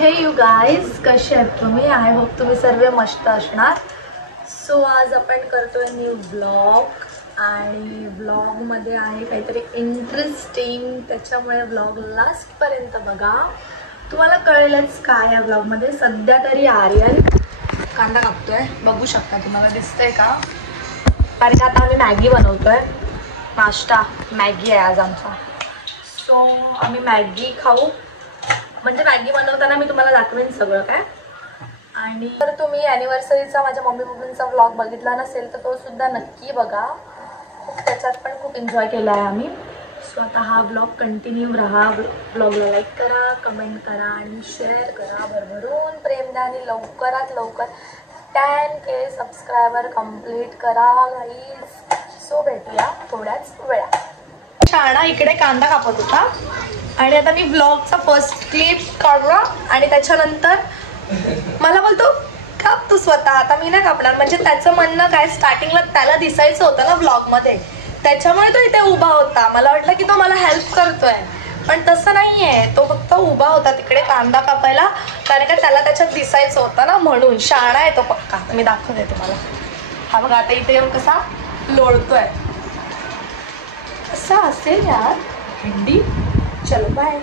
हे you guys, कसे आहेत तुम्ही? आय होप तुम्ही सर्व मस्त असणार. सो आज आपण करतोय न्यू ब्लॉग आणि ब्लॉगमध्ये आहे काहीतरी इंटरेस्टिंग, त्याच्यामुळे ब्लॉग लास्टपर्यंत बघा. तुम्हाला कळेलच काय या ब्लॉगमध्ये. सध्या तरी आर्यन कांदा कापतोय, बघू शकता, तुम्हाला दिसतंय का? कारण का आता आम्ही मॅगी बनवतोय. नाश्ता मॅगी आहे आज आमचा. सो आम्ही मॅगी खाऊ, म्हणजे मॅगी बनवताना मी तुम्हाला दाखवेन सगळं काय. आणि जर तुम्ही ॲनिव्हर्सरीचा माझ्या मम्मी पप्पांचा व्लॉग बघितला नसेल तर तो सुद्धा नक्की बघा. त्याच्यात पण खूप एन्जॉय केला आहे आम्ही. सो आता हा ब्लॉग कंटिन्यू राहा. ब्लॉगला लाईक करा, कमेंट करा आणि शेअर करा. भरभरून प्रेम द्या आणि लवकरात लवकर 10K सबस्क्रायबर कंप्लीट करा गाईज. सो भेटूया थोड्याच वेळा. शाणा इकडे कांदा कापत होता आणि आता मी ब्लॉगचा फर्स्ट क्लिप काढला आणि त्याच्यानंतर मला बोलतो काप तू स्वतः. आता मी नाही कापणार. म्हणजे त्याचं म्हणणं काय, स्टार्टिंगला त्याला दिसायचं होतं ना ब्लॉगमध्ये, त्याच्यामुळे तो इथे उभा होता. मला वाटलं की तो मला हेल्प करतोय, पण तसं नाही आहे. तो फक्त उभा होता तिकडे कांदा कापायला, कारण का त्याला त्याच्यात दिसायचं होतं ना, म्हणून. शाणा आहे तो पक्का. मी दाखवते तुम्हाला. हा बघा आता इथे येऊन कसा लोळतोय. कसा असेल यार हिंदी. चलो बाय.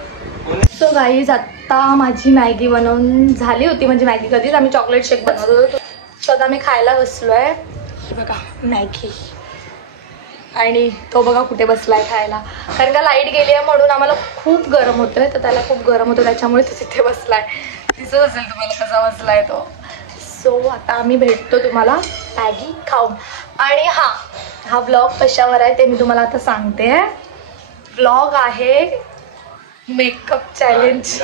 सो गाईज आत्ता माझी मॅगी बनवून झाली होती. म्हणजे मॅगी कधीच, आम्ही चॉकलेट शेक बनवत होतो. सो आता मी खायला बसलो आहे. बघा मॅगी. आणि तो बघा कुठे बसलाय खायला. कारण का लाईट गेली आहे म्हणून आम्हाला खूप गरम होतंय, तर त्याला खूप गरम होतं, त्याच्यामुळे तो तिथे बसलाय. दिसत असेल तुम्हाला कसा बसलाय तो. सो आता आम्ही भेटतो तुम्हाला मॅगी खाऊन. आणि हा ब्लॉग कशावर आहे ते मी तुम्हाला आता सांगते. ब्लॉग आहे मेकअप चॅलेंज.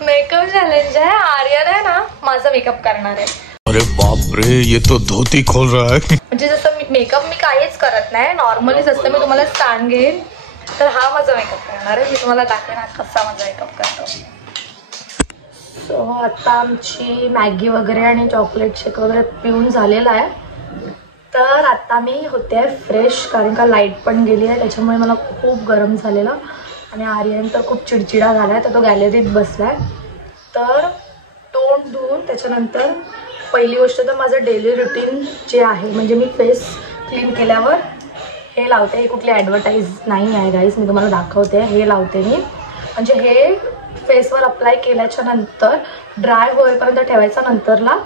मेकअप चॅलेंज आहे. आर्यन आहे ना माझा मेकअप करणार आहे. अरे बाप रे, ये तो धोती खोल रहा है. म्हणजे जसं मेकअप मी काहीच करत नाही, नॉर्मली जसं मी तुम्हाला सांगेन, तर हा माझा मेकअप करणार आहे. मी तुम्हाला दाखवेन आज कसा माझा मेकअप करतो. सो आता आमची मॅगी वगैरे आणि चॉकलेट शेक वगैरे पिऊन झालेला आहे. तर आता मी होते फ्रेश, कारण का लाईट पण गेली आहे, त्याच्यामुळे मला खूप गरम झालेलं. आणि आर्यन तर खूप चिडचिडा झाला आहे, तर तो गॅलरीत बसला आहे. तर तोंड धुवून त्याच्यानंतर पहिली गोष्ट तर माझं डेली रुटीन जे आहे, म्हणजे मी फेस क्लीन केल्यावर हे लावते. हे कुठली ॲडव्हर्टाईज नाही आहे गाईज, मी तुम्हाला दाखवते. हे लावते मी, म्हणजे हे फेसवर अप्लाय केल्याच्या नंतर ड्राय होईपर्यंत ठेवायचं, नंतरला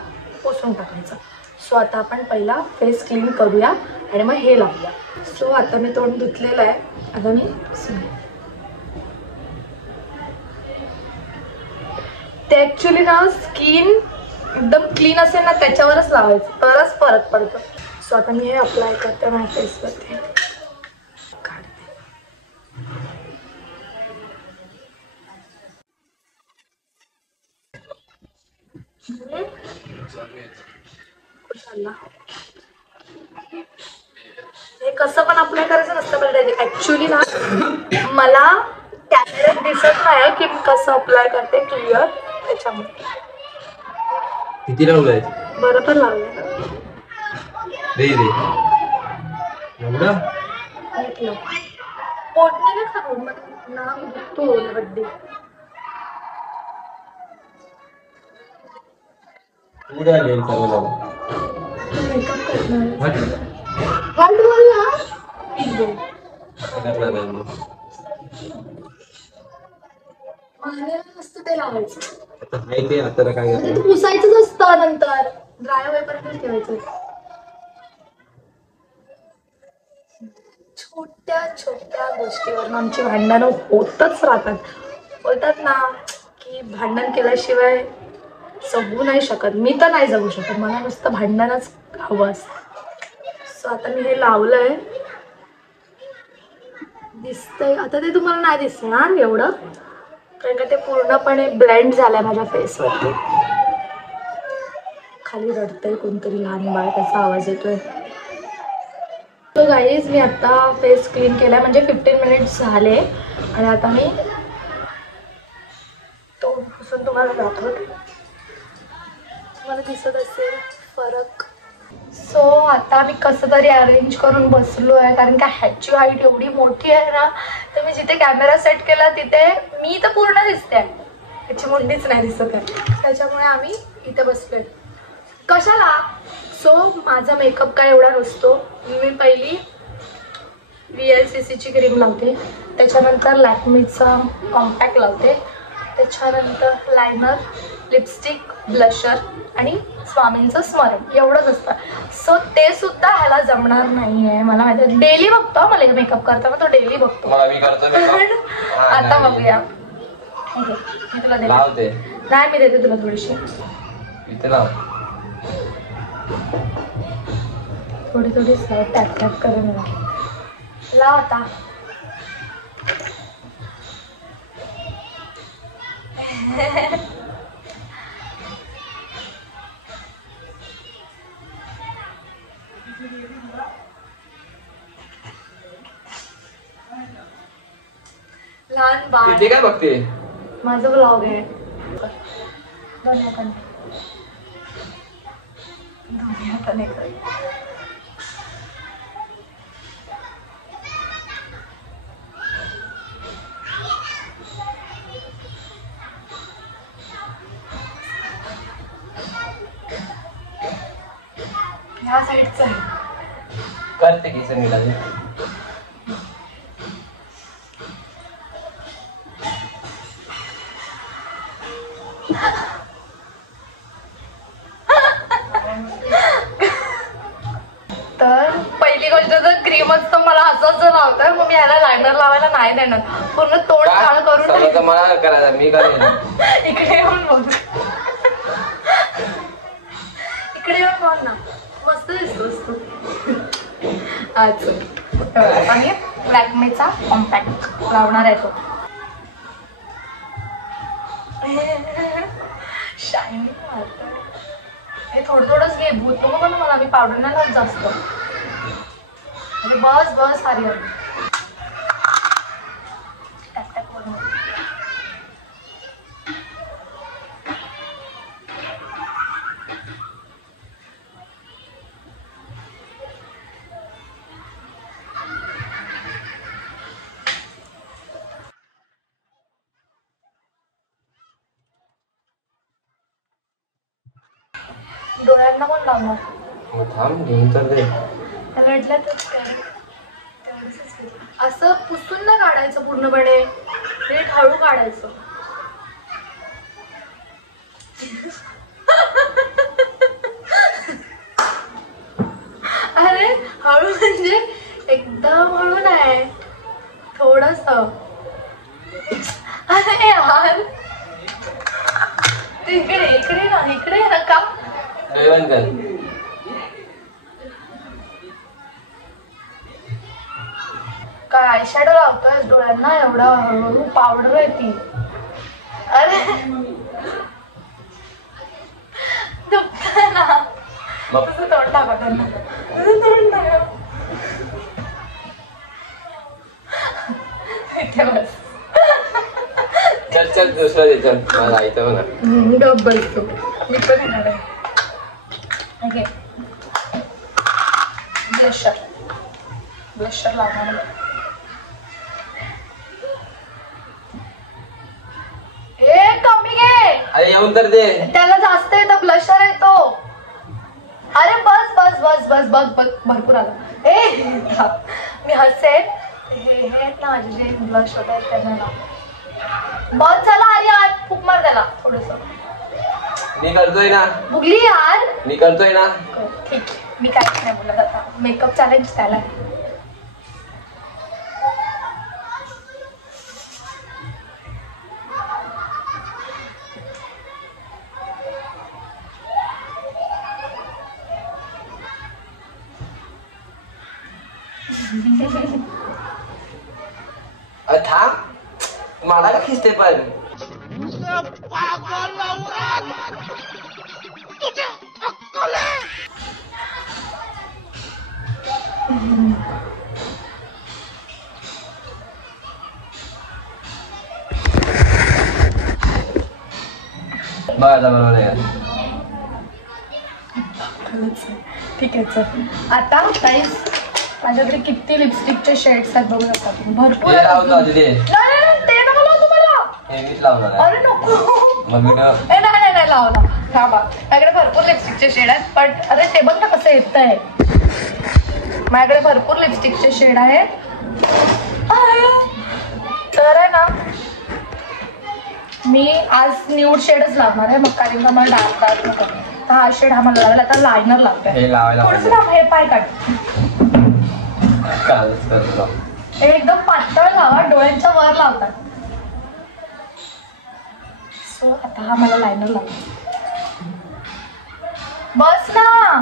पुसून टाकायचं. सो आता आपण पहिला फेस क्लीन करूया आणि मग हे लावूया. सो आता मी तोंड धुतलेलं आहे. आता मी ते ॲक्च्युली ना स्किन एकदम क्लीन असेल ना त्याच्यावरच लावायचं, तरच फरक पडतो. सो आता मी हे अप्लाय करते माझ्या फेसवरती. हे कसं पण अप्लाय करायचं नसतं पाहिजे. ॲक्च्युली ना मला कॅमेऱ्यात दिसत नाही की मी कसं अप्लाय करते क्लिअर, त्याच्यामुळे. किती लावलंय? बरोबर लावलंय एवढं पोटने नाही खाऊ ना तो बड्डे. मेकअप करणार नसतं ते लावायचं. ते पुसायचंच असतं, नंतर ड्राय होईपर्यंत ठेवायचं. छोट्या छोट्या गोष्टीवरून आमची भांडणं होतच राहतात. बोलतात ना की भांडण केल्याशिवाय जगू नाही शकत. मी तर नाही जगू शकत, मला नुसतं भांडणच हवं असतं. सो आता मी हे लावलंय, दिसतंय आता. ते तुम्हाला नाही दिसणार एवढं, कारण का ते पूर्णपणे ब्लेंड झालंय माझ्या फेसवरती. खाली रडतंय कोणतरी लहान बाळ, त्याचा आवाज येतोय. तो गाईज मी आता फेस क्लीन केलाय, म्हणजे 15 मिनिट्स झाले. आणि आता मी तो पुसून तुम्हाला दाखवते, तुम्हाला दिसत असेल फरक. सो आता मी कसं तरी अरेंज करून बसलो आहे, कारण का ह्याची हाईट एवढी मोठी आहे ना, तर मी जिथे कॅमेरा सेट केला तिथे मी तर पूर्ण दिसते. त्याची मुंडीच नाही दिसत आहे, त्याच्यामुळे आम्ही इथे बसलोय. कशाला? सो माझा मेकअप काय एवढा नसतो. मी पहिली VLCCची क्रीम लावते, त्याच्यानंतर लॅक्मीचा कॉम्पॅक्ट लावते, त्याच्यानंतर लायनर, लिपस्टिक, ब्लशर आणि स्वामींचं स्मरण एवढंच असतं. सो ते सुद्धा ह्याला जमणार नाही आहे. मला माहिती आहे, डेली बघतो मला मेकअप करताना, तो डेली बघतो. पण आता बघूया. ठीक आहे, मी तुला देते. नाही, मी देते तुला थोडीशी. थोडी थोडी टॅप टॅप करून लाव आता. लहान बाळ काय बघते? माझं ब्लॉग आहे. दोन्ही हाताने कर. ह्या साईडचं आहे. करते की संगीता. तर पहिली गोष्ट तर क्रीम असतं, मला असंच लावतंय, मग मी ह्याला लायनर लावायला नाही देणार. पूर्ण तोंड काळ करून मला करायला मी करेन. इकडे येऊन बघ, इकडे येऊन बघ ना, मस्त दिसतोस तू. आज आणि लॅक्मेचा कॉम्पॅक्ट लावणार आहे तो. शायनिंग मारतोय. हे थोडं थोडंच घे, भूत नको पण मला, मी पावडर नाही लावत जास्त. अरे बस बस आर्यन. टॅक टॅक करून डोळ्यांना कोण लावणार? थांब घेऊन तर दे. रडल्यातच काय असं पुसून ना काढायचं पूर्णपणे, नीट हळू काढायचं. अरे हळू म्हणजे एकदम हळू नाही, थोडस. अरे यार इकडे इकडे ना, इकडे नका. काय आयशॅडो लावतोय डोळ्यांना एवढा हळूहळू? पावडर आहे ती. अरे दुखतंय ना, तुझं तोंड टाका त्यांना, तुझं तोंड टाका. इथे बस. चल चल दुसरा दे. चल मला ऐकतं म्हणा. गप बसतो, मी पण येणार आहे. ओके, ब्लशर ब्लशर लावणार. ए कमी घे. अरे येऊन तर दे. त्याला जास्त येतं, ब्लशर येतो. अरे बस बस बस बस बघ बघ, भरपूर आला. ए मी हसेन. हे आहेत ना माझे जे ब्लश होत आहेत त्यांना लाव. बस झाला आर्यन, फूक मार त्याला थोडस. मी करतोय ना. बुगली यार, मी करतोय ना. ठीक, मी काहीच नाही बोलत आता. मेकअप चॅलेंज त्याला आहे. थांब, मला का खिचते पण. बघा बरोबर आहे. ठीक आहे चल. आता गाईस माझ्याकडे किती लिपस्टिकचे शेड्स आहेत बघू शकता तुम्ही, भरपूर. ते लावतो आधी ते. नाही ते नको लावू तुम्हाला. नेहमीच लावणार आहे. अरे नको मग मी ना- ए, नाही नाही लाव ना थांबा. माझ्याकडे भरपूर लिपस्टिकचे शेड आहेत पण अरे ते बघ ना कसं येत आहे. माझ्याकडे भरपूर लिपस्टिकचे शेड आहेत. तर आहे ना मी आज न्यूड शेडच लावणार आहे मग कारण का मला डार्क नको. तर हा शेड आम्हाला लावायला आता लायनर लावतोय. हे लावायला थोडंसं पाहिजे. ना हे पाय काढ. कालच करतो. हे एकदम पातळ लावा डोळ्यांच्या वर लावतात. सो आता हा मला लायनर लावतो. बस ना.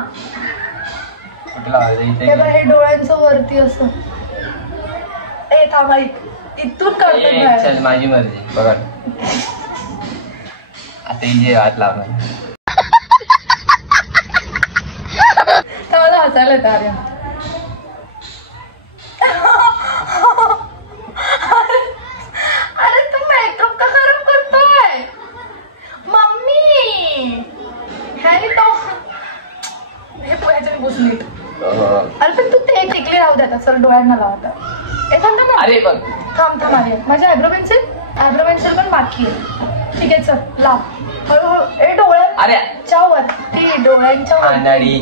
कुठे लावायचं हे इथे? बघ हे डोळ्यांच्या वरती असं. ए थांबा इथून ए, करतो. चल माझी मर्जी बघा. आता इथे हात लावणार. मला हसायला येतं अरे. अरे तू मेकअप का खराब करतोय मम्मी. हे पोह्याच्या बस नीट. अरे पण तू ते टिकली राहू द्या सर डोळ्यांना लावता. अरे बघ थांब अरे माझे आयब्रो पेन्सिल पण बाकी आहे. ठीक आहे चल लाव हळूहळू. ए डोळ्यांच्या वरती डोळ्यांच्या अंधारी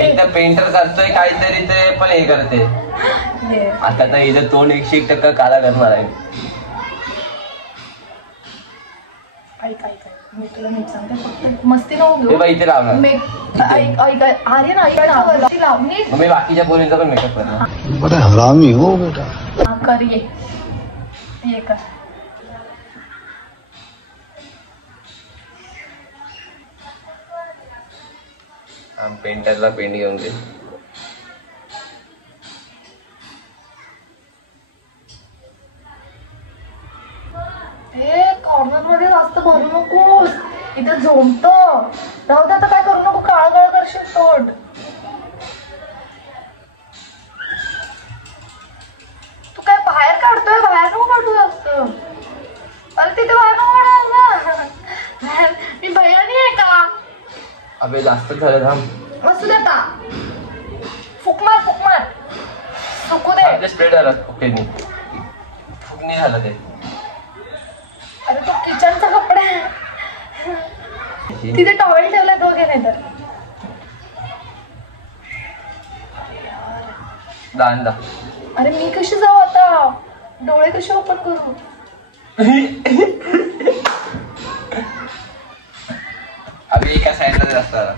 इथं पेंटर करतोय काहीतरी ते पण हे करते. आता तर इथं तोंड 101% काला करणार आहे. ऐक मी तुला नीट सांगते फक्त मस्ती नको हे घेऊ. बघ इथे लावणार. ऐक आर्यन ऐक ना वरती लाव नीट. मग मी बाकीच्या पोरींचा पण मेकअप करणार. बड़ा हरामी हो बेटा. हा कर ये कर. पेंटरला पेंट घेऊन दे. कॉर्नर मध्ये जास्त भरू नकोस इथे झोमत राहू दे. आता काय करू नको काळ करशील तोंड. तू काय बाहेर काढतोय बाहेर नको काढू जास्त. अरे तिथे बाहेर नको काढू. मी भैयानी आहे का? अबे जास्त झालं थांब. असू दे आता. फुकमार सुकू दे. स्प्रेड झाला. ओके नाही फुकणी झालं ते. अरे तो किचनचा कपडा तिथे टॉवेल ठेवलाय दोघे नाही तर. दांदा. अरे मी कशी जाऊ आता डोळे कसे ओपन करू. अबे एका साईडला असतात.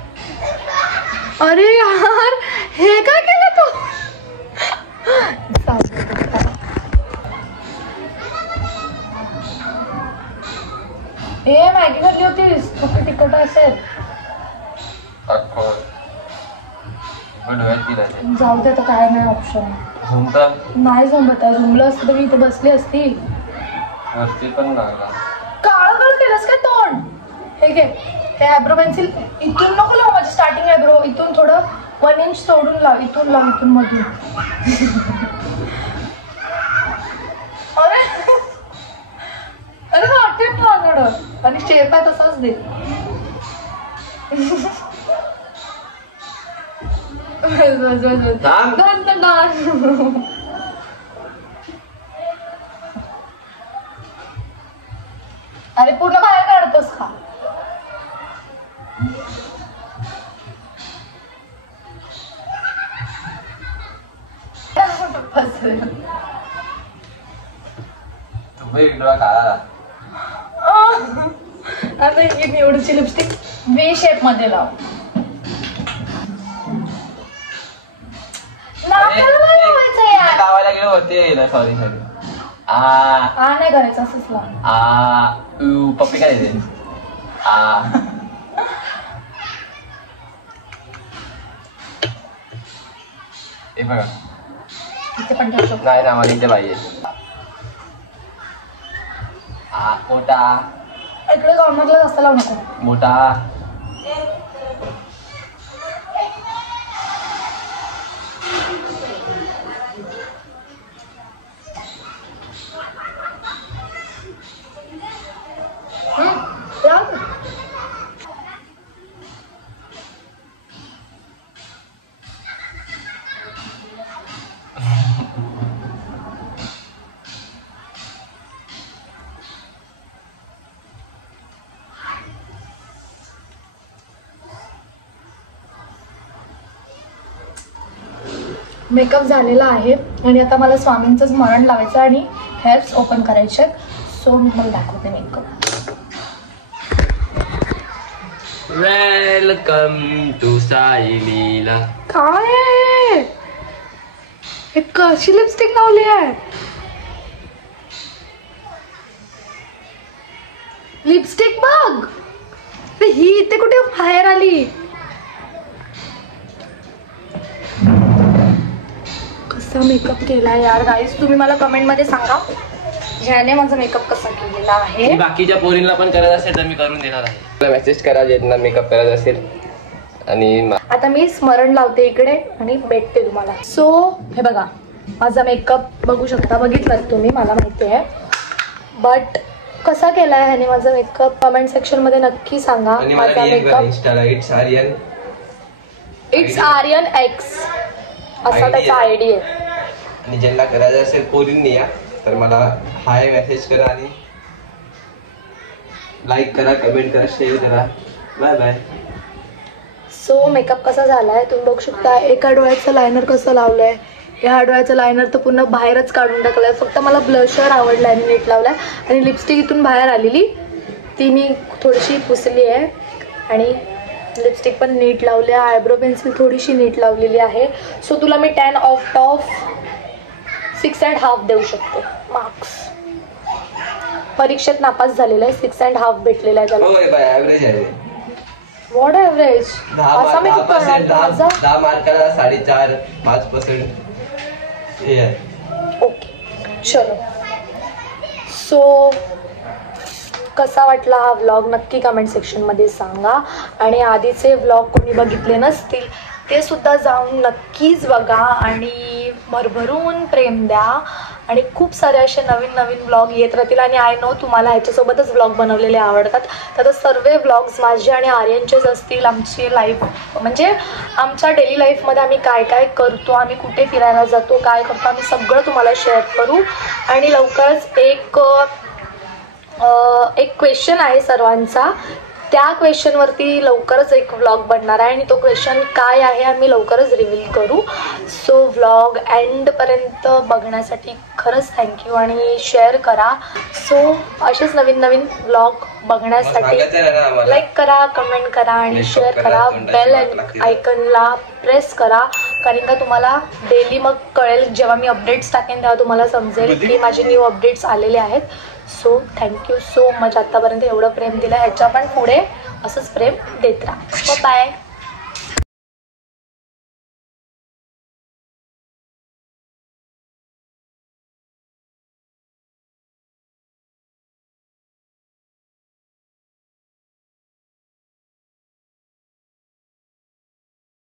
अरे यार हे काय केलं तू. मॅगी खाल्ली होतीस तू तिखट असेल. जाऊ दे तर काय नाही ऑप्शन. नाही जमत आहे. जमलं असतं तर मी इथे बसली असती. वरती पण लागला. काळं केलंस काय तोंड. हे घे हे आयब्रो पेन्सिल इथून नको लाव. माझी स्टार्टिंग आयब्रो इथून थोडं 1 इंच सोडून लाव. इथून मधून. अरे वाटते ना थोडं आणि शेप आहे तसाच दे. अरे पूर्ण बाहेर काढतोस का. तुम्ही डोळा काढा. आता ही निवडची लिपस्टिक V शेप मध्ये लाव. लावायला गेलो होते. सॉरी नाही करायचं असंच लाव. पप्पी काय देते. हे बघा इथे पण ठेवतो. नाही ना मला इथे पाहिजे. मोठा इकडे कॉर्नरला जास्त लावू नको. मोठा मेकअप झालेला आहे आणि आता मला स्वामींचं स्मरण लावायचं आणि हेअर्स ओपन करायचे. सो मी मला दाखवते मेकअप. वेलकम टू साई लीला. काय आहे हे? कशी लिपस्टिक लावली आहे? लिपस्टिक बघ. ही इथे कुठे बाहेर आली? कसा मेकअप केला यार गाईस, तुम्ही मला कमेंट मध्ये सांगा ज्याने माझा मेकअप कसा केलेला आहे. बाकीच्या पोरींना पण करायचं असेल तर मी करून देणार आहे. मेसेज करा ज्यांना मेकअप करायचा असेल. आणि आता मी स्मरण लावते इकडे आणि भेटते तुम्हाला. सो हे बघा माझा मेकअप बघू शकता. बघितलं तुम्ही, मला माहिती आहे. बट कसा केलाय ह्याने माझा मेकअप कमेंट सेक्शन मध्ये नक्की सांगा. माझा मेकअप इट्स आर्यन एक्स असा त्याचा आयडी आहे. आणि ज्यांना करायचं असेल पोरींनी या तर मला हाय मेसेज करा आणि लाईक करा, कमेंट करा, शेअर करा. Bye bye. सो मेकअप कसा झालाय तुम्ही बघू शकता. एका डोळ्याचं लायनर कसं लावलंय, ह्या डोळ्याचं लायनर तर पूर्ण बाहेरच काढून टाकलंय. फक्त मला ब्लशर आवडलाय आणि नीट लावलाय. आणि लिपस्टिक इथून बाहेर आलेली ती मी थोडीशी पुसली आहे आणि लिपस्टिक पण नीट लावली आहे. आयब्रो पेन्सिल थोडीशी नीट लावलेली आहे. सो तुला मी 10 आउट ऑफ 6.5 देऊ शकते मार्क्स. परीक्षेत नापास झालेला आहे. 6.5 भेटलेला आहे त्याला. What average? असा मी खूप करणार. 10 मार्काला 4.5-5%. ओके चलो. सो कसा वाटला हा व्लॉग नक्की कमेंट सेक्शनमध्ये सांगा. आणि आधीचे व्लॉग कोणी बघितले नसतील ते सुद्धा जाऊन नक्कीच बघा आणि भरभरून प्रेम द्या. आणि खूप सारे असे नवीन नवीन व्लॉग येत राहतील. आणि आय नो तुम्हाला ह्याच्यासोबतच व्लॉग बनवलेले आवडतात. तर सर्व व्लॉग्स माझे आणि आर्यनचेच असतील. आमची लाईफ म्हणजे आमच्या डेली लाईफमध्ये आम्ही काय काय करतो, आम्ही कुठे फिरायला जातो, काय करतो, आम्ही सगळं तुम्हाला शेअर करू. आणि लवकरच एक क्वेश्चन आहे सर्वांचा. त्या क्वेश्चनवरती लवकरच एक व्लॉग बनणार आहे आणि तो क्वेश्चन काय आहे आम्ही लवकरच रिव्हील करू. सो व्लॉग एंडपर्यंत बघण्यासाठी खरंच थँक्यू आणि शेअर करा. सो असेच नवीन नवीन व्लॉग बघण्यासाठी लाईक करा, कमेंट करा आणि शेअर करा. बेल आयकनला प्रेस करा कारण का तुम्हाला डेली मग कळेल. जेव्हा मी अपडेट्स टाकेन तेव्हा तुम्हाला समजेल की माझे न्यू अपडेट्स आलेले आहेत. So thank you so much. आत्तापर्यंत एवढं प्रेम दिलं, ह्याच्या पण पुढे असंच प्रेम देत राहा. बाय.